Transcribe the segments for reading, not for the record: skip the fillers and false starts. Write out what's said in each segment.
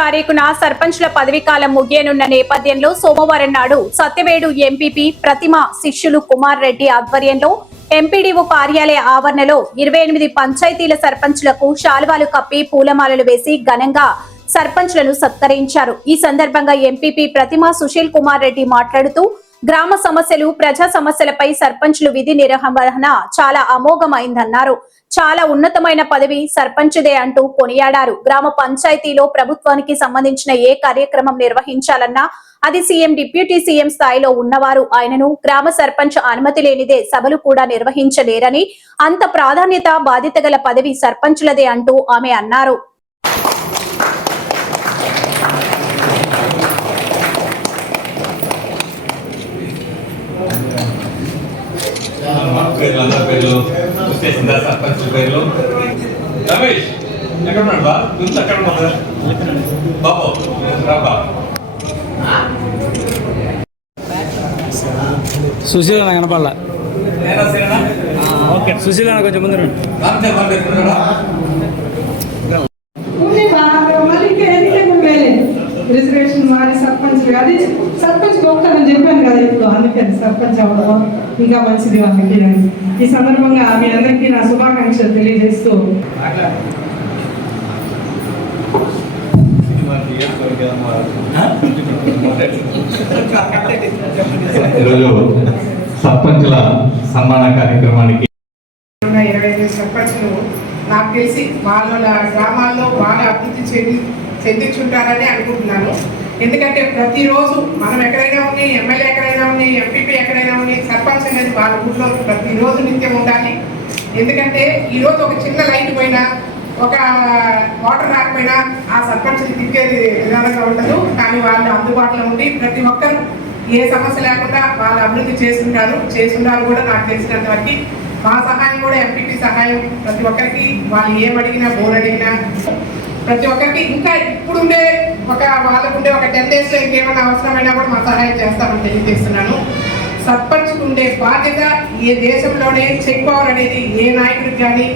తారీఖున సర్పంచ్ల పదవీ కాలం ముగియనున్న నేపథ్యంలో సోమవారం నాడు సత్యవేడు ఎంపీపీ ప్రతిమ శిష్యులు కుమార్ రెడ్డి ఆధ్వర్యంలో ఎంపీడీఓ కార్యాలయ ఆవరణలో 28 పంచాయతీల సర్పంచ్లకు శాలువాలు కప్పి పూలమాలలు వేసి ఘనంగా సర్పంచ్లను సత్కరించారు. ఈ సందర్భంగా ఎంపీపీ ప్రతిమ సుశీల్ కుమార్ రెడ్డి మాట్లాడుతూ గ్రామ సమస్యలు, ప్రజా సమస్యలపై సర్పంచ్లు విధి నిర్వహణ చాలా అమోఘమైందన్నారు. చాలా ఉన్నతమైన పదవి సర్పంచ్దే అంటూ కొనియాడారు. గ్రామ పంచాయతీలో ప్రభుత్వానికి సంబంధించిన ఏ కార్యక్రమం నిర్వహించాలన్నా అది సీఎం, డిప్యూటీ సీఎం స్థాయిలో ఉన్నవారు ఆయనను గ్రామ సర్పంచ్ అనుమతి లేనిదే సభలు కూడా నిర్వహించలేరని, అంత ప్రాధాన్యత, బాధ్యత గల పదవి సర్పంచ్లదే అంటూ ఆమె అన్నారు. రమేష్ ఎక్కడ ఉన్నాడు బా? గుర్తు అక్కడ ఉన్నాడు బాబు రాబా. సుశీల కనపడలా. ఓకే సుశీల కొంచెం ముందు రిజర్వేషన్ వారి సర్పంచ్ అది సర్పంచ్ గొప్పతనం చెప్పాను కదా ఇప్పుడు, అందుకని సర్పంచ్ అవ్వడం ఇంకా మంచిది వాళ్ళకి. ఈ సందర్భంగా మీ అందరికీ నా శుభాకాంక్షలు తెలియజేస్తూ ఈరోజు సర్పంచుల సన్మాన కార్యక్రమానికి 25 సర్పంచ్లు నాకు తెలిసి వాళ్ళ గ్రామాల్లో బాగా అభివృద్ధి చెందించుంటారని అనుకుంటున్నాను. ఎందుకంటే ప్రతిరోజు మనం ఎక్కడైనా ఉండి, ఎమ్మెల్యే ఎక్కడైనా ఉండి, ఎంపీపీ ఎక్కడైనా ఉండి, సర్పంచ్ అనేది వాళ్ళ ఊళ్ళో ప్రతిరోజు నిత్యం ఉండాలి. ఎందుకంటే ఈరోజు ఒక చిన్న లైట్ పోయినా, ఒక వాటర్ రాకపోయినా ఆ సర్పంచ్ని తిరిగేది విధానంగా ఉండదు. కానీ వాళ్ళు అందుబాటులో ఉండి ప్రతి ఒక్కరు ఏ సమస్య లేకుండా వాళ్ళు అభివృద్ధి చేస్తున్నారు కూడా. నాకు తెలిసినంత వరకు మా సహాయం కూడా, ఎంపీపీ సహాయం ప్రతి ఒక్కరికి వాళ్ళు ఏమడిగినా, బోర్ అడిగినా ప్రతి ఒక్కరికి ఇంకా ఇప్పుడుండే వాళ్ళకుండే ఒక 10 daysలో ఇంకేమైనా అవసరమైనా కూడా మా సహాయం చేస్తామని తెలియజేస్తున్నాను. సర్పంచ్కు ఉండే బాధ్యత ఏ దేశంలోనే చెక్ పవర్ అనేది ఏ నాయకుడికి కానీ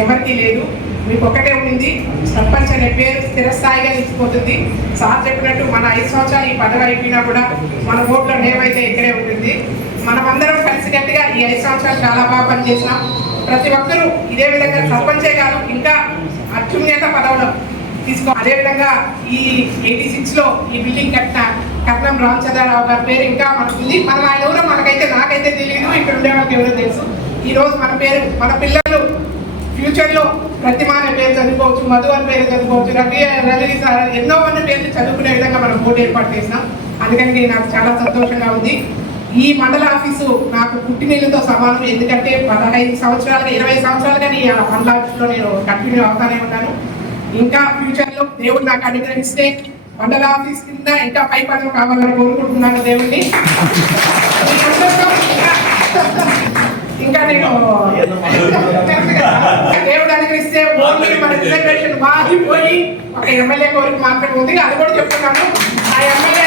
ఎవరికీ లేదు. మీకు ఒకటే ఉండింది, సర్పంచ్ అనే పేరు స్థిరస్థాయిగా నిలిచిపోతుంది. సార్ చెప్పినట్టు మన 5 సంవత్సరాలు ఈ పదవి అయిపోయినా కూడా మన ఓట్ల నేమ్ అయితే ఇక్కడే ఉంటుంది. మనమందరం కలిసికట్టుగా ఈ 5 సంవత్సరాలు చాలా బాగా పనిచేసినాం. ప్రతి ఒక్కరూ ఇదే విధంగా సర్పంచే కాదు ఇంకా అత్యున్నత పదవులు అదేవిధంగా ఈ 86లో ఈ బిల్డింగ్ కట్టిన కట్నం రామచంద్రరావు గారి పేరు ఇంకా మనకుంది. మనం ఆయన ఎవరో నాకైతే తెలియదు, ఇక్కడ ఉండే వాళ్ళకి ఎవరో తెలుసు. ఈరోజు మన పేరు, మన పిల్లలు ఫ్యూచర్లో ప్రతిమ అనే పేరు చదువుకోవచ్చు, మధు అనే పేరు చదువుకోవచ్చు, రవి సార్ ఎన్నో మంది పేర్లు చదువుకునే విధంగా మనం బోర్డు ఏర్పాటు చేసినాం. అందుకని నాకు చాలా సంతోషంగా ఉంది. ఈ మండల ఆఫీసు నాకు పుట్టినీళ్ళతో సమానం. ఎందుకంటే 15 సంవత్సరాలుగా 20 సంవత్సరాలుగా ఈ మండల ఆఫీస్లో నేను కంటిన్యూ అవుతానే ఉన్నాను. ఇంకా ఫ్యూచర్లో దేవుడు నాకు అనుగ్రహిస్తే మండల ఆఫీస్ కింద ఇంకా పై పదవి కావాలని కోరుకుంటున్నాను దేవుడిని. ఇంకా నేను దేవుడు అనుగ్రహిస్తే ఓన్లీ మన రిజర్వేషన్ మారిపోయి ఒక ఎమ్మెల్యే కోరిక మాత్రమే ఉంది. అది కూడా చెప్తున్నాను. ఆ ఎమ్మెల్యే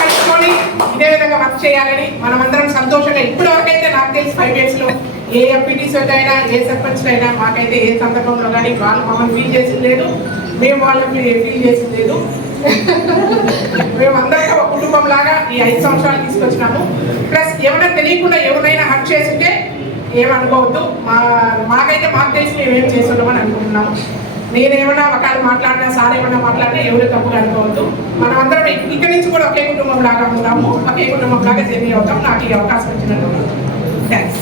కలుసుకొని ఇదే విధంగా వర్క్ చేయాలని మనమందరం సంతోషంగా. ఇప్పటి వరకైతే నాకు తెలిసి 5 daysలో ఏ ఎంపీటీసీ అయినా, ఏ సర్పంచ్ అయినా మాకైతే ఏ సందర్భంలో కానీ వాళ్ళు మమ్మల్ని ఫీల్ చేసింది లేదు, మేము వాళ్ళని ఫీల్ చేసింది లేదు. మేమందరం ఒక కుటుంబం లాగా ఈ 5 సంవత్సరాలు తీసుకొచ్చినాము. ప్లస్ ఏమైనా తెలియకుండా ఎవరైనా హర్ట్ చేస్తుంటే ఏమనుకోవద్దు. మాకు తెలిసి మేమేం చేస్తున్నామని అనుకుంటున్నాము. నేనేమైనా ఒకళ్ళు మాట్లాడినా, సార్ ఏమైనా మాట్లాడినా ఎవరు తప్పుగా అనుకోవద్దు. మనమందరం ఇక్కడి నుంచి కూడా ఒకే కుటుంబం లాగా ఉన్నాము, ఒకే కుటుంబం లాగా జర్నీ అవుతాం. నాకు ఈ అవకాశం ఇచ్చినట్టు థ్యాంక్స్.